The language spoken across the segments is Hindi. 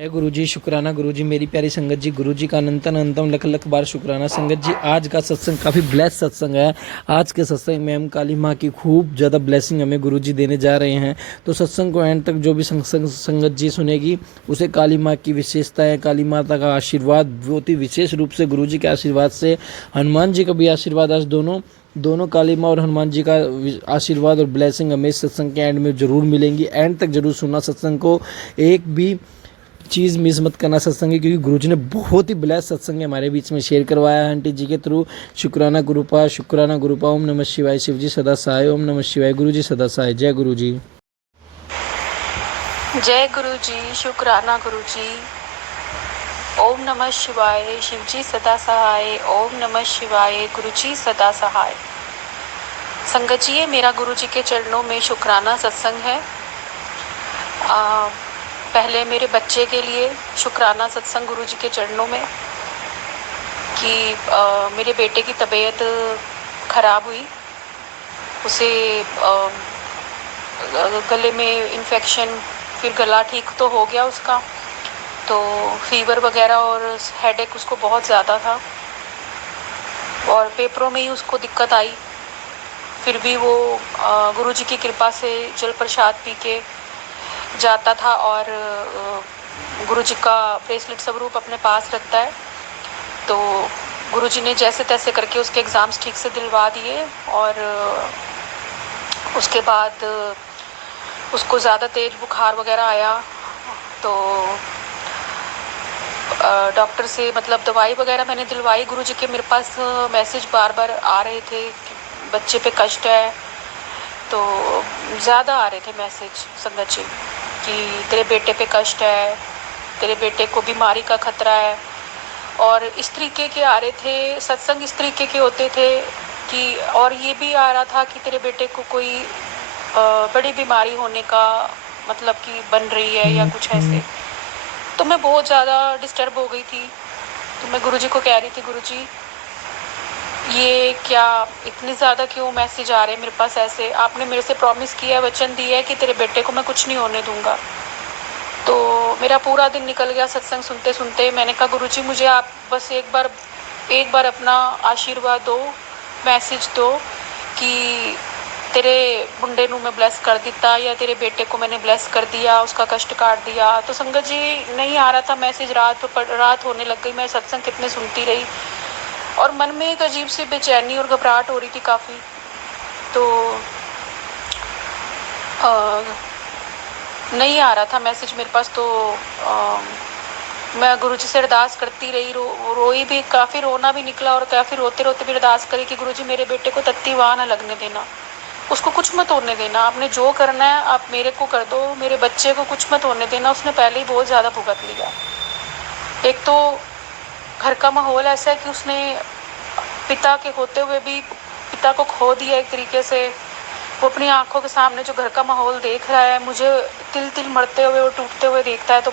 जय गुरु जी, शुक्राना गुरु जी, मेरी प्यारी संगत जी, गुरु जी का अनंतन अनंतम लख लख बार शुक्राना। संगत जी, आज का सत्संग काफ़ी ब्लेस सत्संग है। आज के सत्संग में हम काली माँ की खूब ज़्यादा ब्लेसिंग हमें गुरु जी देने जा रहे हैं। तो सत्संग को एंड तक जो भी संगत जी सुनेगी उसे काली माँ की विशेषताएं, काली माता का आशीर्वाद, बहुत ही विशेष रूप से गुरु जी के आशीर्वाद से, हनुमान जी का भी आशीर्वाद, आज दोनों काली माँ और हनुमान जी का आशीर्वाद और ब्लेसिंग हमें इस सत्संग के एंड में जरूर मिलेंगी। एंड तक जरूर सुनना सत्संग को, एक भी चीज़ मिस मत करना सत्संग की, क्योंकि गुरुजी ने बहुत ही ब्लेस सत्संग हमारे बीच में शेयर करवाया है आंटी जी के थ्रू। शुक्राना गुरुपा, शुक्राना गुरुपा। ओम नमः शिवाय। शिव जी सदा सहाय। ओम नमः शिवाय। गुरु जी सदा सहाय। जय गुरु जी। जय गुरु जी, शुक्राना गुरु जी। ओम नमः शिवाय। शिव जी सदा सहाय। ओम नमः शिवाय। गुरु जी सदा सहाय। संगत जी, ये मेरा गुरु जी के चरणों में शुक्राना सत्संग है। पहले मेरे बच्चे के लिए शुक्राना सत्संग गुरु जी के चरणों में कि मेरे बेटे की तबीयत खराब हुई, उसे गले में इन्फेक्शन, फिर गला ठीक तो हो गया उसका, तो फीवर वगैरह और हेडेक उसको बहुत ज़्यादा था और पेपरों में ही उसको दिक्कत आई। फिर भी वो गुरु जी की कृपा से जल प्रसाद पी के जाता था और गुरु जी का ब्रेसलेट स्वरूप अपने पास रखता है। तो गुरु जी ने जैसे तैसे करके उसके एग्ज़ाम्स ठीक से दिलवा दिए और उसके बाद उसको ज़्यादा तेज बुखार वगैरह आया तो डॉक्टर से मतलब दवाई वगैरह मैंने दिलवाई। गुरु जी के मेरे पास मैसेज बार बार आ रहे थे कि बच्चे पे कष्ट है, तो ज़्यादा आ रहे थे मैसेज संगत जी कि तेरे बेटे पे कष्ट है, तेरे बेटे को बीमारी का खतरा है। और इस तरीके के आ रहे थे सत्संग, इस तरीके के होते थे कि, और ये भी आ रहा था कि तेरे बेटे को कोई बड़ी बीमारी होने का मतलब कि बन रही है या कुछ ऐसे। तो मैं बहुत ज़्यादा डिस्टर्ब हो गई थी। तो मैं गुरुजी को कह रही थी, गुरुजी ये क्या इतने ज़्यादा क्यों मैसेज आ रहे हैं मेरे पास ऐसे, आपने मेरे से प्रॉमिस किया है, वचन दिया है कि तेरे बेटे को मैं कुछ नहीं होने दूंगा। तो मेरा पूरा दिन निकल गया सत्संग सुनते सुनते। मैंने कहा गुरुजी मुझे आप बस एक बार अपना आशीर्वाद दो, मैसेज दो कि तेरे मुंडे नू मैं ब्लेस कर दिता या तेरे बेटे को मैंने ब्लेस कर दिया, उसका कष्ट काट दिया। तो संगत जी नहीं आ रहा था मैसेज। रात होने लग गई, मैं सत्संग कितने सुनती रही और मन में एक अजीब सी बेचैनी और घबराहट हो रही थी काफ़ी। तो नहीं आ रहा था मैसेज मेरे पास। तो मैं गुरुजी से अरदास करती रही, रोई भी काफ़ी, रोना भी निकला और काफ़ी रोते रोते भी अरदास करी कि गुरुजी मेरे बेटे को तत्ती वाह ना लगने देना, उसको कुछ मत होने देना, आपने जो करना है आप मेरे को कर दो, मेरे बच्चे को कुछ मत होने देना। उसने पहले ही बहुत ज़्यादा भुगत लिया। एक तो घर का माहौल ऐसा है कि उसने पिता के होते हुए भी पिता को खो दिया एक तरीके से। वो अपनी आंखों के सामने जो घर का माहौल देख रहा है, मुझे तिल तिल मरते हुए और टूटते हुए देखता है। तो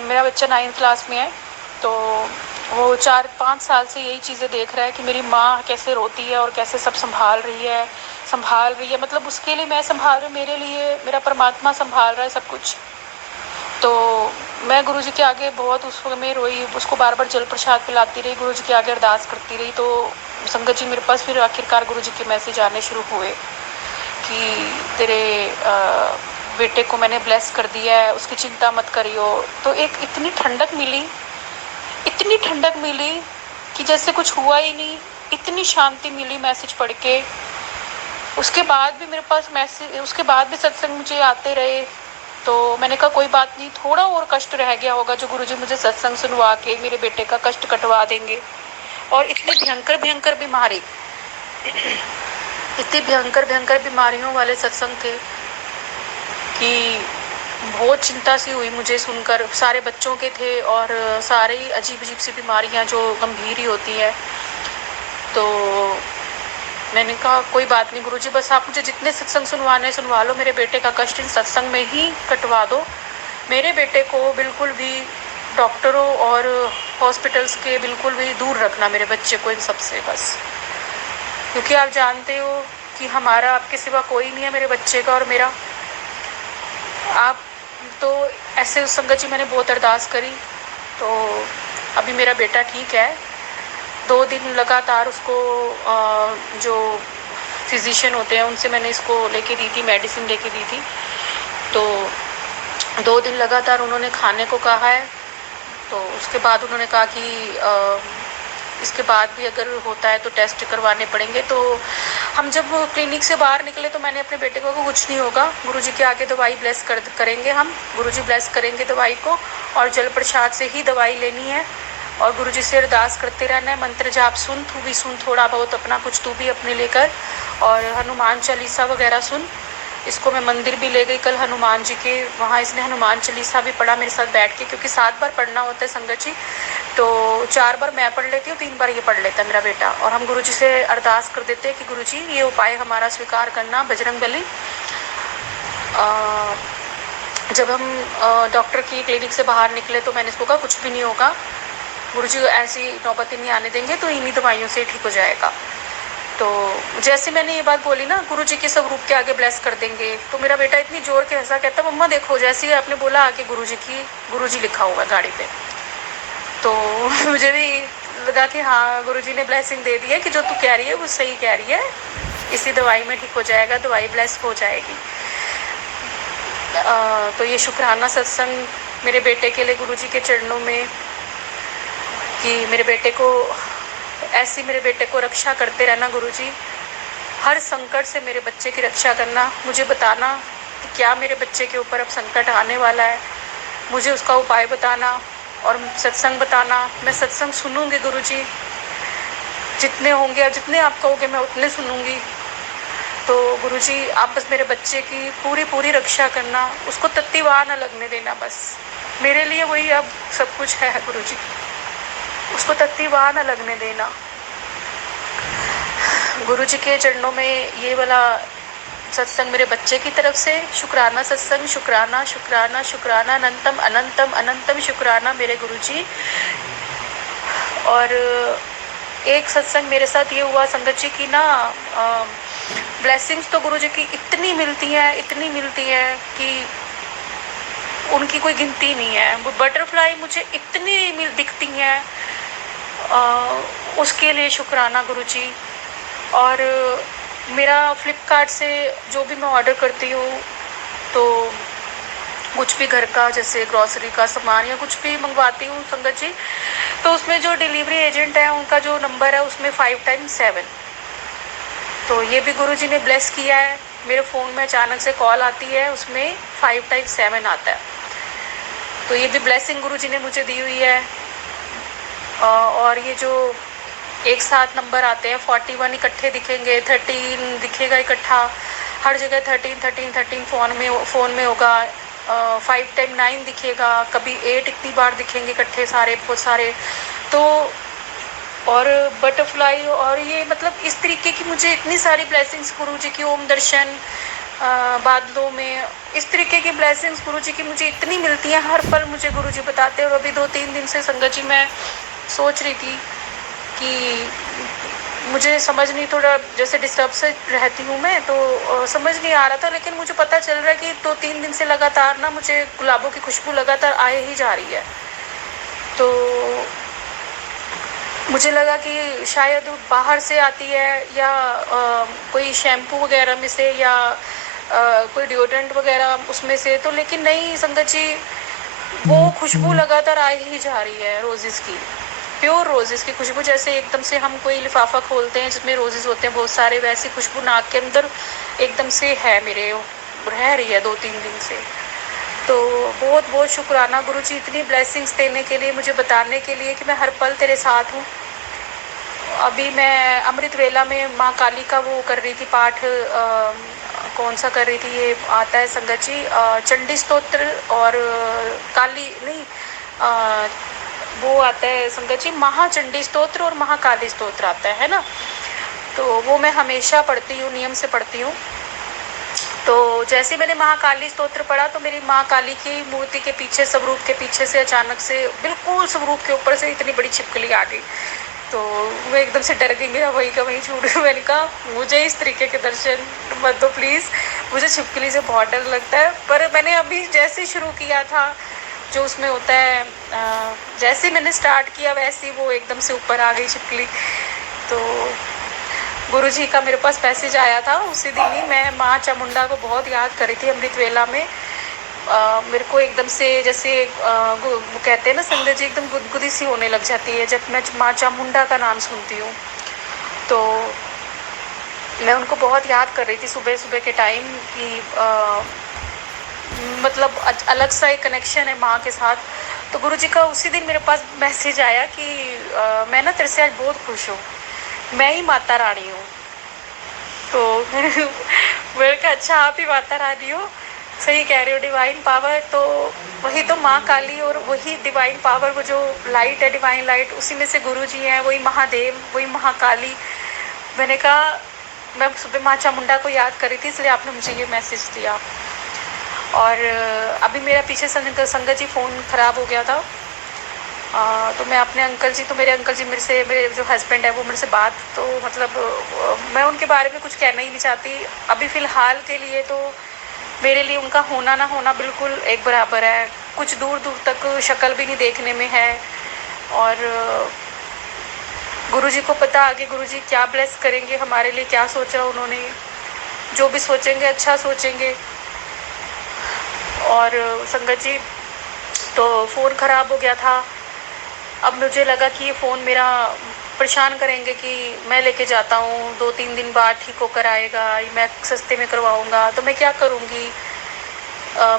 मेरा बच्चा 9th क्लास में है, तो वो 4-5 साल से यही चीज़ें देख रहा है कि मेरी माँ कैसे रोती है और कैसे सब संभाल रही है। मतलब उसके लिए मैं संभाल रही हूँ, मेरे लिए मेरा परमात्मा संभाल रहा है सब कुछ। तो मैं गुरुजी के आगे बहुत उस वक्त में रोई, उसको बार बार जल प्रसाद पिलाती रही, गुरुजी के आगे अरदास करती रही। तो संगत जी मेरे पास फिर आखिरकार गुरुजी के मैसेज आने शुरू हुए कि तेरे बेटे को मैंने ब्लेस कर दिया है, उसकी चिंता मत करियो। तो एक इतनी ठंडक मिली कि जैसे कुछ हुआ ही नहीं, इतनी शांति मिली मैसेज पढ़ के। उसके बाद भी मेरे पास मैसेज, उसके बाद भी सत्संग मुझे आते रहे। तो मैंने कहा कोई बात नहीं, थोड़ा और कष्ट रह गया होगा जो गुरुजी मुझे सत्संग सुनवा के मेरे बेटे का कष्ट कटवा देंगे। और इतनी भयंकर बीमारियों वाले सत्संग थे कि बहुत चिंता सी हुई मुझे सुनकर। सारे बच्चों के थे और सारे अजीब सी बीमारियां जो गंभीर ही होती है। तो मैंने कहा कोई बात नहीं गुरुजी, बस आप मुझे जितने सत्संग सुनवाने सुनवा लो, मेरे बेटे का कष्ट इन सत्संग में ही कटवा दो। मेरे बेटे को बिल्कुल भी डॉक्टरों और हॉस्पिटल्स के बिल्कुल भी दूर रखना, मेरे बच्चे को इन सब से बस। क्योंकि आप जानते हो कि हमारा आपके सिवा कोई नहीं है, मेरे बच्चे का और मेरा। आप तो ऐसे उस संगत जी मैंने बहुत अरदास करी, तो अभी मेरा बेटा ठीक है। 2 दिन लगातार उसको जो फिजिशियन होते हैं उनसे मैंने इसको लेके दी थी, मेडिसिन लेके दी थी। तो 2 दिन लगातार उन्होंने खाने को कहा है। तो उसके बाद उन्होंने कहा कि इसके बाद भी अगर होता है तो टेस्ट करवाने पड़ेंगे। तो हम जब क्लिनिक से बाहर निकले तो मैंने अपने बेटे को कुछ नहीं होगा, गुरुजी के आगे दवाई ब्लेस करेंगे हम, गुरुजी ब्लेस करेंगे दवाई को, और जल प्रसाद से ही दवाई लेनी है और गुरुजी से अरदास करते रहना है। मंत्र जाप सुन, तू भी सुन थोड़ा बहुत अपना कुछ, तू भी अपने लेकर, और हनुमान चालीसा वगैरह सुन। इसको मैं मंदिर भी ले गई कल हनुमान जी के, वहाँ इसने हनुमान चालीसा भी पढ़ा मेरे साथ बैठ के, क्योंकि 7 बार पढ़ना होता है संगत जी। तो 4 बार मैं पढ़ लेती हूँ, 3 बार ये पढ़ लेता है मेरा बेटा। और हम गुरुजी से अरदास कर देते हैं कि गुरुजी ये उपाय हमारा स्वीकार करना बजरंगबली। जब हम डॉक्टर की क्लिनिक से बाहर निकले तो मैंने इसको कहा कुछ भी नहीं होगा, गुरुजी ऐसी नौबत ही नहीं आने देंगे, तो इन्हीं दवाइयों से ठीक हो जाएगा। तो जैसे मैंने ये बात बोली ना, गुरुजी के स्वरूप के आगे ब्लेस कर देंगे, तो मेरा बेटा इतनी जोर के हंसा, कहता मम्मा देखो जैसे ही आपने बोला आगे गुरुजी लिखा हुआ गाड़ी पे। तो मुझे भी लगा कि हाँ गुरुजी ने ब्लेसिंग दे दी है कि जो तू कह रही है वो सही कह रही है, इसी दवाई में ठीक हो जाएगा, दवाई ब्लेस हो जाएगी। तो ये शुक्राना सत्संग मेरे बेटे के लिए गुरुजी के चरणों में, कि मेरे बेटे को ऐसी, मेरे बेटे को रक्षा करते रहना गुरुजी, हर संकट से मेरे बच्चे की रक्षा करना, मुझे बताना कि क्या मेरे बच्चे के ऊपर अब संकट आने वाला है, मुझे उसका उपाय बताना और सत्संग बताना। मैं सत्संग सुनूंगी गुरुजी, जितने होंगे और जितने आप कहोगे मैं उतने सुनूंगी। तो गुरुजी आप बस मेरे बच्चे की पूरी रक्षा करना, उसको तत्तीवाह न लगने देना, बस मेरे लिए वही अब सब कुछ है गुरुजी, उसको तत्तीवाह न लगने देना। गुरुजी के चरणों में ये वाला सत्संग मेरे बच्चे की तरफ से, शुक्राना सत्संग, शुक्राना शुक्राना शुक्राना, अनंतम अनंतम अनंतम शुक्राना मेरे गुरुजी। और एक सत्संग मेरे साथ ये हुआ संगत जी की ना, ब्लेसिंग्स तो गुरुजी की इतनी मिलती हैं कि उनकी कोई गिनती नहीं है। वो बटरफ्लाई मुझे इतनी दिखती हैं, उसके लिए शुक्राना गुरुजी। और मेरा फ्लिपकार्ट से जो भी मैं ऑर्डर करती हूँ, तो कुछ भी घर का जैसे ग्रॉसरी का सामान या कुछ भी मंगवाती हूँ संगत जी, तो उसमें जो डिलीवरी एजेंट है उनका जो नंबर है उसमें 5x7, तो ये भी गुरुजी ने ब्लेस किया है। मेरे फ़ोन में अचानक से कॉल आती है, उसमें 5x7 आता है, तो ये भी ब्लेसिंग गुरुजी ने मुझे दी हुई है। और ये जो एक साथ नंबर आते हैं, 41 इकट्ठे दिखेंगे, 13 दिखेगा इकट्ठा, हर जगह 13 फ़ोन में होगा, 5x9 दिखेगा, कभी 8 इतनी बार दिखेंगे इकट्ठे सारे, बहुत सारे। तो और बटरफ्लाई, और ये मतलब इस तरीके की मुझे इतनी सारी ब्लेसिंग्स गुरुजी की, ओम दर्शन बादलों में, इस तरीके की ब्लेसिंग्स गुरुजी की मुझे इतनी मिलती हैं, हर पल मुझे गुरुजी बताते हैं। और अभी 2-3 दिन से संगत जी मैं सोच रही थी कि मुझे समझ नहीं, थोड़ा जैसे डिस्टर्ब से रहती हूँ मैं, तो समझ नहीं आ रहा था, लेकिन मुझे पता चल रहा है कि 2-3 दिन से लगातार ना मुझे गुलाबों की खुशबू लगातार आए ही जा रही है। तो मुझे लगा कि शायद बाहर से आती है, या कोई शैम्पू वगैरह में से, या कोई डिओड्रेंट वगैरह उसमें से, तो लेकिन नहीं संगत जी, वो खुशबू लगातार आ ही जा रही है रोजेस की, प्योर रोजेस की खुशबू। जैसे एकदम से हम कोई लिफाफा खोलते हैं जिसमें रोजेस होते हैं बहुत सारे, वैसी खुशबू नाक के अंदर एकदम से है मेरे, रह रही है 2-3 दिन से। तो बहुत बहुत शुक्राना गुरुजी, इतनी ब्लेसिंग्स देने के लिए, मुझे बताने के लिए कि मैं हर पल तेरे साथ हूँ। अभी मैं अमृत वेला में माँ काली का वो कर रही थी पाठ, कौन सा कर रही थी, ये आता है संगत जी चंडी स्तोत्र, और काली नहीं, वो आता है संगत जी महाचंडी स्तोत्र और महाकाली स्तोत्र आता है ना, तो वो मैं हमेशा पढ़ती हूँ, नियम से पढ़ती हूँ। तो जैसे मैंने महाकाली स्तोत्र पढ़ा, तो मेरी माँ काली की मूर्ति के पीछे, स्वरूप के पीछे से अचानक से बिल्कुल स्वरूप के ऊपर से इतनी बड़ी छिपकली आ गई, तो मैं एकदम से डर गई, मेरा वही का वही छूट गया। मैंने कहा मुझे इस तरीके के दर्शन मत दो प्लीज़, मुझे छिपकली से बहुत डर लगता है, पर मैंने अभी जैसे शुरू किया था, जो उसमें होता है, जैसे मैंने स्टार्ट किया वैसे ही वो एकदम से ऊपर आ गई छिपकली। तो गुरुजी का मेरे पास मैसेज आया था, उसी दिन ही मैं माँ चामुंडा को बहुत याद करी थी अमृत वेला में। मेरे को एकदम से जैसे वो कहते हैं ना संगत जी, एकदम गुदगुदी सी होने लग जाती है जब मैं माँ चामुंडा का नाम सुनती हूँ। तो मैं उनको बहुत याद कर रही थी सुबह सुबह के टाइम कि मतलब अलग सा एक कनेक्शन है माँ के साथ। तो गुरुजी का उसी दिन मेरे पास मैसेज आया कि मैं ना तेरे से आज बहुत खुश हूँ, मैं ही माता रानी हूँ। तो मैंने कहा अच्छा आप ही माता रानी हो, सही कह रहे हो, डिवाइन पावर तो वही तो माँ काली, और वही डिवाइन पावर, वो जो लाइट है डिवाइन लाइट, उसी में से गुरुजी हैं, वही महादेव, वही महाकाली। मैंने कहा मैं सुबह माँ चामुंडा को याद करी थी, इसलिए आपने मुझे ये मैसेज दिया। और अभी मेरा पीछे संगत जी फ़ोन ख़राब हो गया था। तो मैं अपने अंकल जी, तो मेरे अंकल जी मेरे से, मेरे जो हस्बैंड है वो मेरे से बात, तो मतलब मैं उनके बारे में कुछ कहना ही नहीं चाहती अभी फ़िलहाल के लिए। तो मेरे लिए उनका होना ना होना बिल्कुल एक बराबर है, कुछ दूर दूर तक शक्ल भी नहीं देखने में है। और गुरुजी को पता आगे गुरुजी क्या ब्लेस करेंगे हमारे लिए, क्या सोचा उन्होंने, जो भी सोचेंगे अच्छा सोचेंगे। और संगत जी तो फ़ोन ख़राब हो गया था, अब मुझे लगा कि ये फ़ोन मेरा परेशान करेंगे कि मैं लेके जाता हूँ 2-3 दिन बाद ठीक होकर आएगा, मैं सस्ते में करवाऊँगा, तो मैं क्या करूँगी।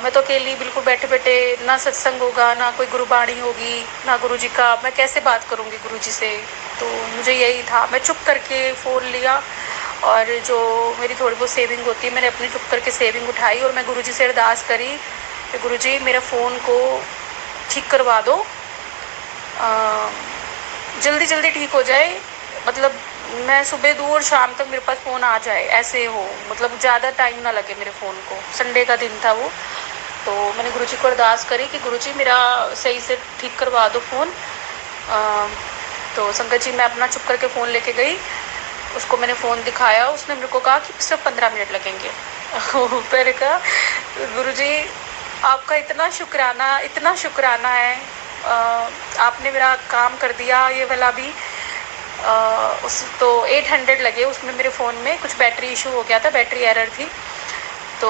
मैं तो अकेली बिल्कुल बैठे बैठे, ना सत्संग होगा, ना कोई गुरुबाणी होगी, ना गुरुजी का, मैं कैसे बात करूँगी गुरुजी से। तो मुझे यही था, मैं चुप करके फ़ोन लिया, और जो मेरी थोड़ी बहुत सेविंग होती है मैंने अपनी चुप करके सेविंग उठाई, और मैं गुरुजी से अरदास करी कि गुरुजी मेरा फ़ोन को ठीक करवा दो, जल्दी जल्दी ठीक हो जाए, मतलब मैं सुबह दूँ और शाम तक मेरे पास फ़ोन आ जाए, ऐसे हो, मतलब ज़्यादा टाइम ना लगे मेरे फ़ोन को। संडे का दिन था वो। तो मैंने गुरुजी को अरदास करी कि गुरुजी मेरा सही से ठीक करवा दो फ़ोन। तो संगत जी मैं अपना चुप करके फ़ोन लेके गई, उसको मैंने फ़ोन दिखाया, उसने मेरे को कहा कि सिर्फ 15 मिनट लगेंगे। मैंने कहा गुरुजी आपका इतना शुक्राना है, आपने मेरा काम कर दिया ये वाला भी। उस तो 800 लगे उसमें, मेरे फ़ोन में कुछ बैटरी इशू हो गया था, बैटरी एरर थी। तो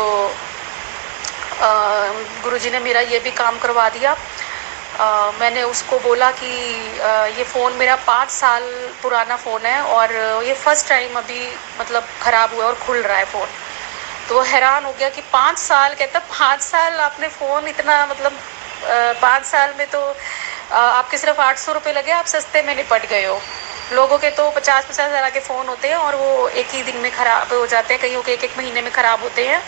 गुरुजी ने मेरा ये भी काम करवा दिया। मैंने उसको बोला कि ये फ़ोन मेरा 5 साल पुराना फ़ोन है, और ये फ़र्स्ट टाइम अभी मतलब ख़राब हुआ और खुल रहा है फ़ोन। तो वो हैरान हो गया कि 5 साल, कहता 5 साल आपने फ़ोन इतना, मतलब 5 साल में तो आपके सिर्फ 800 रुपये लगे, आप सस्ते में निपट गए हो। लोगों के तो 50-50 हज़ार के फ़ोन होते हैं और वो एक ही दिन में ख़राब हो जाते हैं, कईयों के एक महीने में ख़राब होते हैं,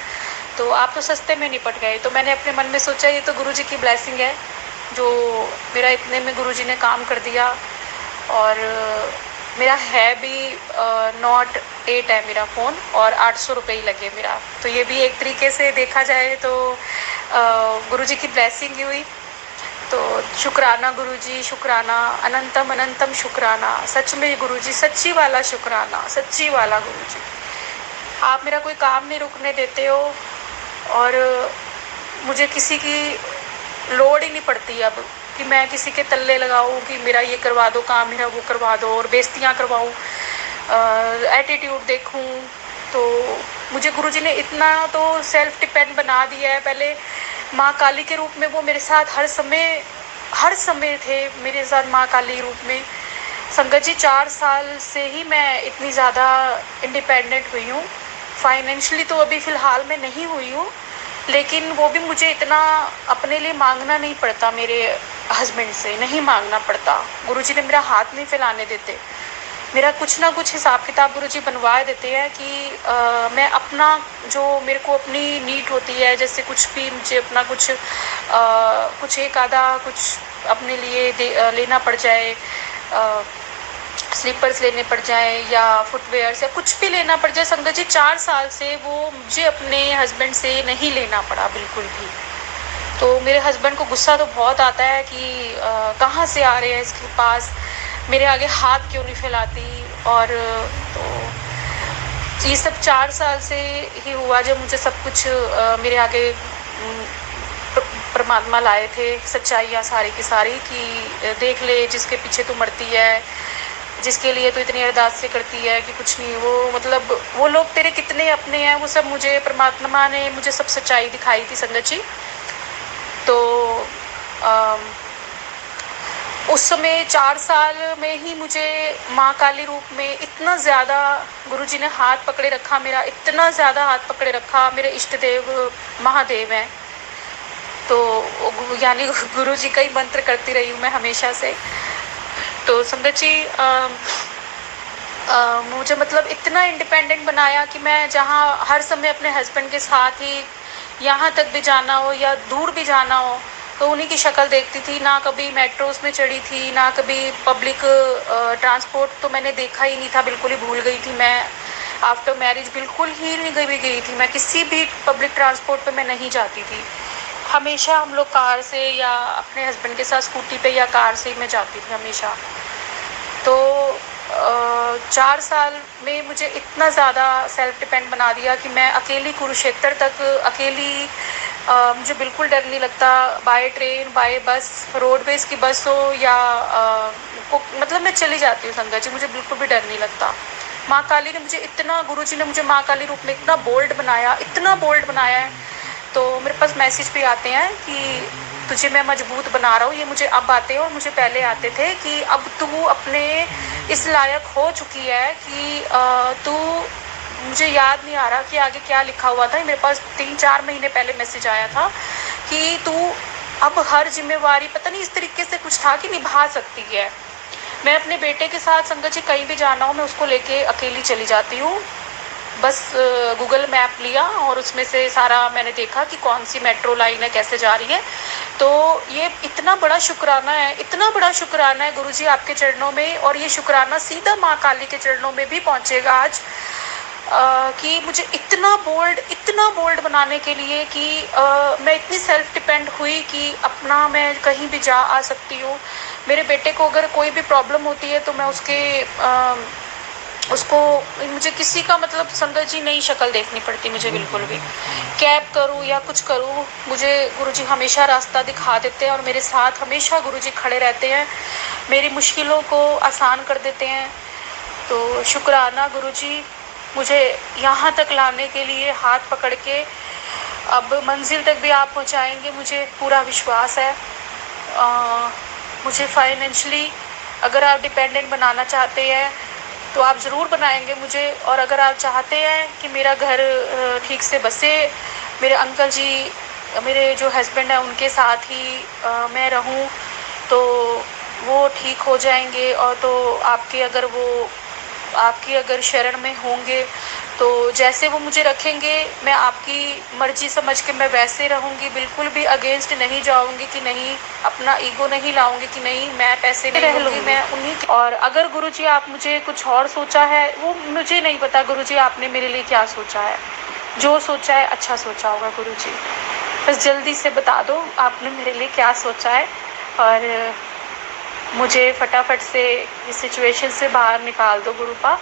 तो आप तो सस्ते में निपट गए। तो मैंने अपने मन में सोचा ये तो गुरुजी की ब्लेसिंग है, जो मेरा इतने में गुरुजी ने काम कर दिया। और मेरा है भी नॉट 8 है मेरा फ़ोन, और 800 रुपये ही लगे मेरा। तो ये भी एक तरीके से देखा जाए तो गुरुजी की ब्लेसिंग ही हुई। तो शुक्राना गुरुजी, शुक्राना, अनंतम अनंतम शुक्राना, सच में गुरुजी, सच्ची वाला शुक्राना, सच्ची वाला गुरुजी। आप मेरा कोई काम नहीं रुकने देते हो, और मुझे किसी की लोड़ ही नहीं पड़ती अब कि मैं किसी के तल्ले लगाऊं कि मेरा ये करवा दो काम, मेरा वो करवा दो, और बेइज्जतियाँ करवाऊं, एटीट्यूड देखूं। तो मुझे गुरुजी ने इतना तो सेल्फ डिपेंड बना दिया है। पहले माँ काली के रूप में वो मेरे साथ हर समय थे मेरे साथ, माँ काली रूप में। संगत जी 4 साल से ही मैं इतनी ज़्यादा इंडिपेंडेंट हुई हूँ। फाइनेंशियली तो अभी फ़िलहाल मैं नहीं हुई हूँ, लेकिन वो भी मुझे इतना अपने लिए मांगना नहीं पड़ता, मेरे हस्बैंड से नहीं मांगना पड़ता। गुरुजी ने मेरा हाथ नहीं फैलाने देते, मेरा कुछ ना कुछ हिसाब किताब गुरुजी बनवा देते हैं कि मैं अपना, जो मेरे को अपनी नीड होती है, जैसे कुछ भी मुझे अपना कुछ एक आधा कुछ अपने लिए लेना पड़ जाए, स्लीपर्स लेने पड़ जाए या फुटवेयर्स या कुछ भी लेना पड़ जाए, संगत जी 4 साल से वो मुझे अपने हस्बैंड से नहीं लेना पड़ा बिल्कुल भी। तो मेरे हस्बैंड को गुस्सा तो बहुत आता है कि कहाँ से आ रहे हैं इसके पास, मेरे आगे हाथ क्यों नहीं फैलाती। और तो ये सब 4 साल से ही हुआ जब मुझे सब कुछ मेरे आगे परमात्मा लाए थे सच्चाइयाँ सारी की सारी कि देख ले जिसके पीछे तू मरती है, जिसके लिए तो इतनी अरदासें करती है कि कुछ नहीं, वो मतलब वो लोग तेरे कितने अपने हैं, वो सब मुझे परमात्मा ने मुझे सब सच्चाई दिखाई थी संगत जी। तो उस समय 4 साल में ही मुझे माँ काली रूप में इतना ज़्यादा गुरुजी ने हाथ पकड़े रखा मेरा, इतना ज़्यादा हाथ पकड़े रखा। मेरे इष्ट देव महादेव हैं, तो यानी गुरुजी का ही मंत्र करती रही हूँ मैं हमेशा से। तो संगत जी मुझे मतलब इतना इंडिपेंडेंट बनाया कि मैं जहाँ हर समय अपने हस्बैंड के साथ ही यहाँ तक भी जाना हो या दूर भी जाना हो तो उन्हीं की शक्ल देखती थी। ना कभी मेट्रोस में चढ़ी थी, ना कभी पब्लिक ट्रांसपोर्ट तो मैंने देखा ही नहीं था, बिल्कुल ही भूल गई थी मैं। आफ्टर मैरिज बिल्कुल ही नहीं गई थी मैं, किसी भी पब्लिक ट्रांसपोर्ट पे मैं नहीं जाती थी। हमेशा हम लोग कार से या अपने हस्बैंड के साथ स्कूटी पे या कार से ही मैं जाती थी हमेशा। तो 4 साल में मुझे इतना ज़्यादा सेल्फ डिपेंड बना दिया कि मैं अकेली कुरुक्षेत्र तक अकेली, मुझे बिल्कुल डर नहीं लगता। बाय ट्रेन, बाय बस, रोडवेज की बस हो या मतलब मैं चली जाती हूँ संगत जी, मुझे बिल्कुल भी डर नहीं लगता। माँ काली ने मुझे इतना, गुरुजी ने मुझे माँ काली रूप में इतना बोल्ड बनाया, इतना बोल्ड बनाया है। तो मेरे पास मैसेज भी आते हैं कि तुझे मैं मजबूत बना रहा हूँ। ये मुझे अब आते हैं और मुझे पहले आते थे कि अब तू अपने इस लायक हो चुकी है कि तू, मुझे याद नहीं आ रहा कि आगे क्या लिखा हुआ था, मेरे पास 3-4 महीने पहले मैसेज आया था कि तू अब हर जिम्मेवारी, पता नहीं इस तरीके से कुछ था कि निभा सकती है। मैं अपने बेटे के साथ संगत जी कहीं भी जाना हो मैं उसको लेके अकेली चली जाती हूँ। बस गूगल मैप लिया और उसमें से सारा मैंने देखा कि कौन सी मेट्रो लाइन है, कैसे जा रही है। तो ये इतना बड़ा शुक्राना है, इतना बड़ा शुक्राना है गुरुजी आपके चरणों में, और ये शुक्राना सीधा माँ काली के चरणों में भी पहुँचेगा आज कि मुझे इतना बोल्ड बनाने के लिए कि मैं इतनी सेल्फ डिपेंड हुई कि अपना मैं कहीं भी जा आ सकती हूँ। मेरे बेटे को अगर कोई भी प्रॉब्लम होती है तो मैं उसको मुझे किसी का मतलब संगत जी नई शक्ल देखनी पड़ती मुझे, बिल्कुल भी कैब करूँ या कुछ करूँ, मुझे गुरुजी हमेशा रास्ता दिखा देते हैं और मेरे साथ हमेशा गुरुजी खड़े रहते हैं, मेरी मुश्किलों को आसान कर देते हैं। तो शुक्राना गुरुजी, मुझे यहाँ तक लाने के लिए हाथ पकड़ के अब मंजिल तक भी आप पहुँचाएंगे, मुझे पूरा विश्वास है। मुझे फाइनेंशली अगर आप डिपेंडेंट बनाना चाहते हैं तो आप ज़रूर बनाएंगे मुझे, और अगर आप चाहते हैं कि मेरा घर ठीक से बसे, मेरे अंकल जी, मेरे जो हस्बैंड हैं उनके साथ ही मैं रहूं, तो वो ठीक हो जाएंगे। और तो आपकी अगर शरण में होंगे तो जैसे वो मुझे रखेंगे मैं आपकी मर्जी समझ के मैं वैसे रहूँगी, बिल्कुल भी अगेंस्ट नहीं जाऊँगी कि नहीं, अपना ईगो नहीं लाऊँगी कि नहीं मैं पैसे नहीं लूँगी, मैं उन्हीं। और अगर गुरुजी आप मुझे कुछ और सोचा है, वो मुझे नहीं पता गुरुजी आपने मेरे लिए क्या सोचा है, जो सोचा है अच्छा सोचा होगा गुरुजी, बस जल्दी से बता दो आपने मेरे लिए क्या सोचा है और मुझे फटाफट से इस सिचुएशन से बाहर निकाल दो गुरुपा।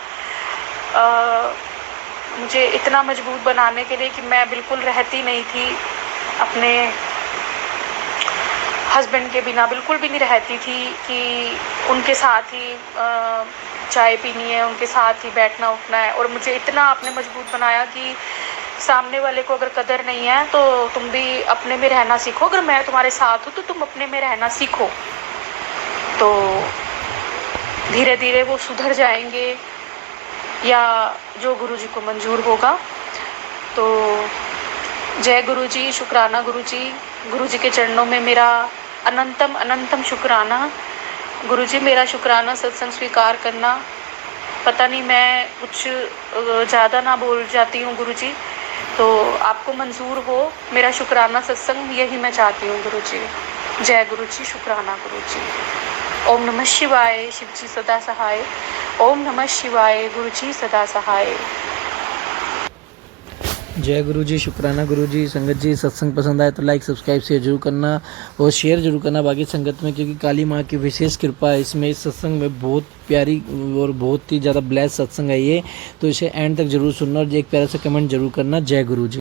मुझे इतना मजबूत बनाने के लिए कि मैं बिल्कुल रहती नहीं थी अपने हस्बैंड के बिना, बिल्कुल भी नहीं रहती थी कि उनके साथ ही चाय पीनी है, उनके साथ ही बैठना उठना है। और मुझे इतना आपने मजबूत बनाया कि सामने वाले को अगर कदर नहीं है तो तुम भी अपने में रहना सीखो, अगर मैं तुम्हारे साथ हूँ तो तुम अपने में रहना सीखो, तो धीरे धीरे वो सुधर जाएंगे या जो गुरुजी को मंजूर होगा। तो जय गुरुजी, शुक्राना गुरुजी, गुरुजी के चरणों में मेरा अनंतम शुक्राना। गुरुजी मेरा शुक्राना सत्संग स्वीकार करना, पता नहीं मैं कुछ ज़्यादा ना बोल जाती हूँ गुरुजी, तो आपको मंजूर हो मेरा शुक्राना सत्संग, यही मैं चाहती हूँ गुरुजी। जय गुरुजी, शुक्राना गुरुजी। ओम नमः शिवाय, शिवजी सदा सहाय। ओम नमः शिवाय, गुरुजी सदा सहाय। जय गुरु जी, शुक्राना गुरु जी। संगत जी सत्संग पसंद आए तो लाइक सब्सक्राइब शेयर जरूर करना और शेयर जरूर करना बाकी संगत में, क्योंकि काली माँ की विशेष कृपा है इसमें। इस सत्संग में बहुत प्यारी और बहुत ही ज़्यादा ब्लेस सत्संग है ये, तो इसे एंड तक जरूर सुनना और एक प्यारा सा कमेंट जरूर करना। जय गुरु जी।